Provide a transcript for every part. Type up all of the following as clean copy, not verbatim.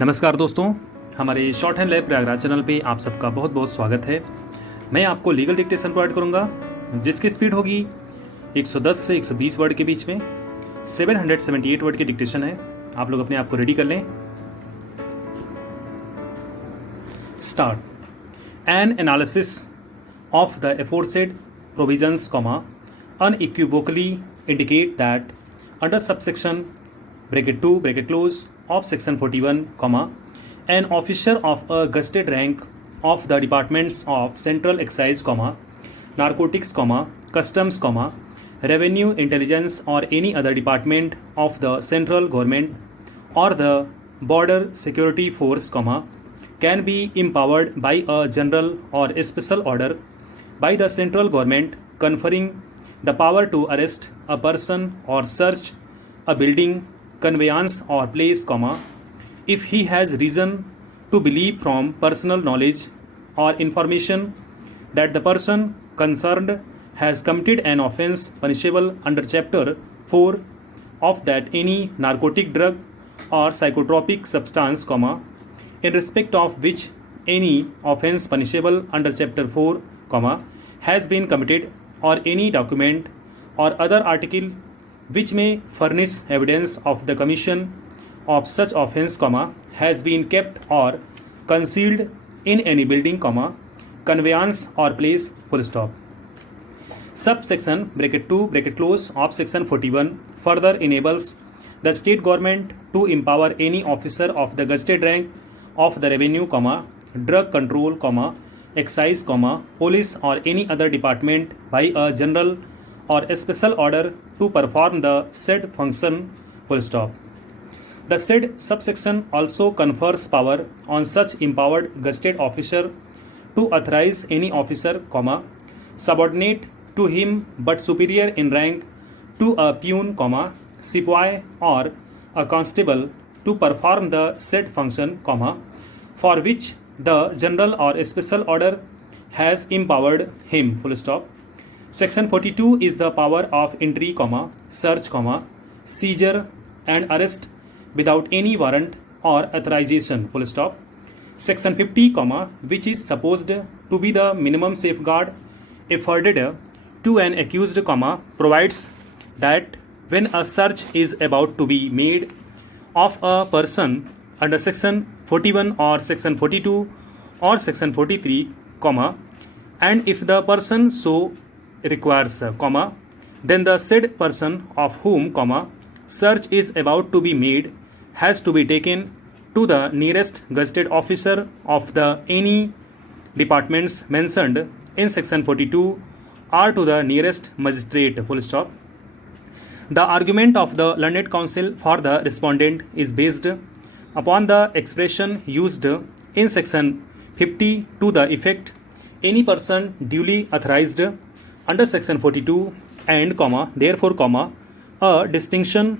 नमस्कार दोस्तों, हमारे short hand lab Prayagraj channel पे आप सबका बहुत बहुत स्वागत है। मैं आपको लीगल डिक्टेशन प्रोवाइड करूंगा जिसकी स्पीड होगी 110 से 120 वर्ड के बीच में। 778 वर्ड की डिक्टेशन है। आप लोग अपने आप को रेडी कर लें। Start. An analysis of the aforesaid provisions unequivocally indicate that under subsection bracket 2 bracket close of section 41 an officer of a gazetted rank of the departments of central excise narcotics customs revenue intelligence or any other department of the central government or the border security force can be empowered by a general or a special order by the central government conferring the power to arrest a person or search a building, conveyance or place, if he has reason to believe from personal knowledge or information that the person concerned has committed an offence punishable under Chapter 4 of that any narcotic drug or psychotropic substance, in respect of which any offence punishable under Chapter 4, has been committed, or any document or other article which may furnish evidence of the commission of such offence, has been kept or concealed in any building, conveyance or place, full stop. Subsection bracket 2 bracket close of section 41 further enables the state government to empower any officer of the gazetted rank of the revenue, drug control, excise, police or any other department by a general or a special order to perform the said function, full stop. The said subsection also confers power on such empowered gazetted officer to authorize any officer, subordinate to him but superior in rank to a peon, sepoy or a constable to perform the said function, for which the general or a special order has empowered him, full stop. Section 42 is the power of entry, search, seizure and arrest without any warrant or authorization, full stop. Section 50, which is supposed to be the minimum safeguard afforded to an accused, provides that when a search is about to be made of a person under section 41 or section 42 or section 43, and if the person so requires, then the said person of whom, search is about to be made has to be taken to the nearest gazetted officer of the any departments mentioned in section 42 or to the nearest magistrate, full stop. The argument of the learned counsel for the respondent is based upon the expression used in section 50 to the effect any person duly authorized under section 42 and, therefore, a distinction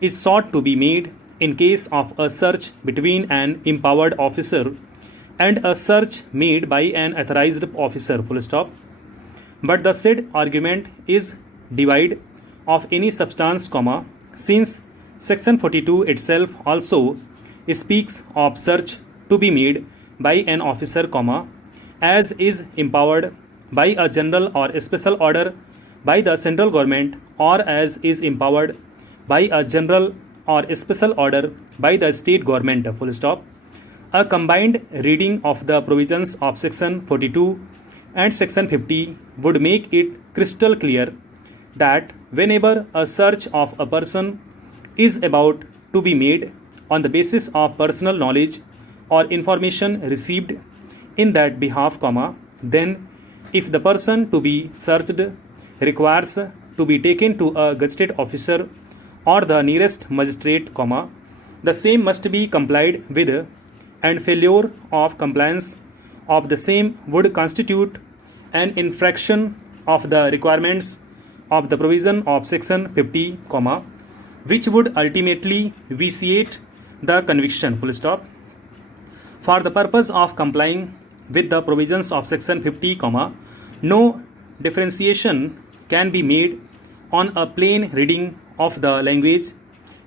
is sought to be made in case of a search between an empowered officer and a search made by an authorized officer, full stop. But the said argument is devoid of any substance, since section 42 itself also speaks of search to be made by an officer, as is empowered by a general or a special order by the central government, or as is empowered by a general or a special order by the state government, full stop. A combined reading of the provisions of section 42 and section 50 would make it crystal clear that whenever a search of a person is about to be made on the basis of personal knowledge or information received in that behalf, then if the person to be searched requires to be taken to a gazetted officer or the nearest magistrate, the same must be complied with, and failure of compliance of the same would constitute an infraction of the requirements of the provision of section 50, which would ultimately vitiate the conviction, full stop. For the purpose of complying with the provisions of section 50, no differentiation can be made on a plain reading of the language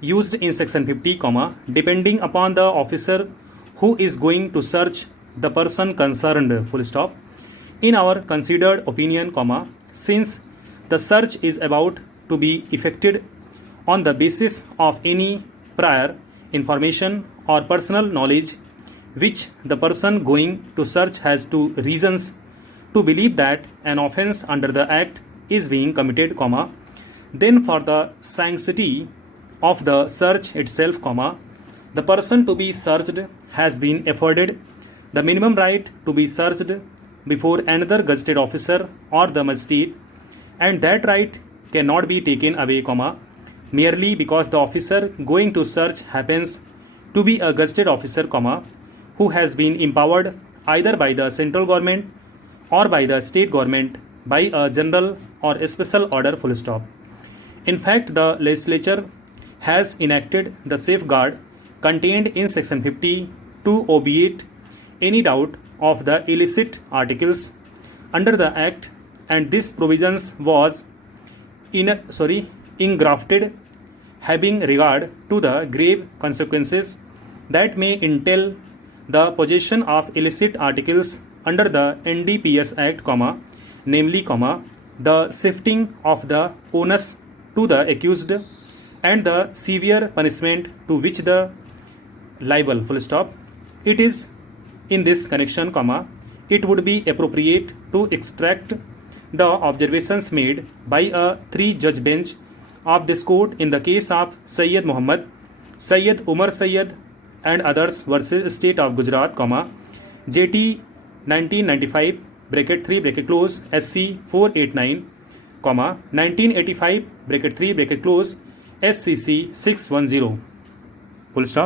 used in section 50, comma, depending upon the officer who is going to search the person concerned, full stop. In our considered opinion, comma, since the search is about to be effected on the basis of any prior information or personal knowledge which the person going to search has two reasons to believe that an offense under the act is being committed, comma, then for the sanctity of the search itself, comma, the person to be searched has been afforded the minimum right to be searched before another gazetted officer or the magistrate, and that right cannot be taken away, comma, merely because the officer going to search happens to be a gazetted officer, comma, who has been empowered either by the central government or by the state government by a general or a special order, full stop. In fact, the legislature has enacted the safeguard contained in section 50 to obviate any doubt of the illicit articles under the act, and this provisions was engrafted having regard to the grave consequences that may entail the possession of illicit articles under the NDPS Act, comma, namely, comma, the shifting of the onus to the accused and the severe punishment to which the liable, full stop. It is in this connection, comma, it would be appropriate to extract the observations made by a 3-judge bench of this court in the case of Syed Muhammad, Syed Umar Syed and others versus State of Gujarat, comma, JT 1995 bracket 3 bracket close SC 489, comma, 1985 bracket 3 bracket close SCC 610, full stop.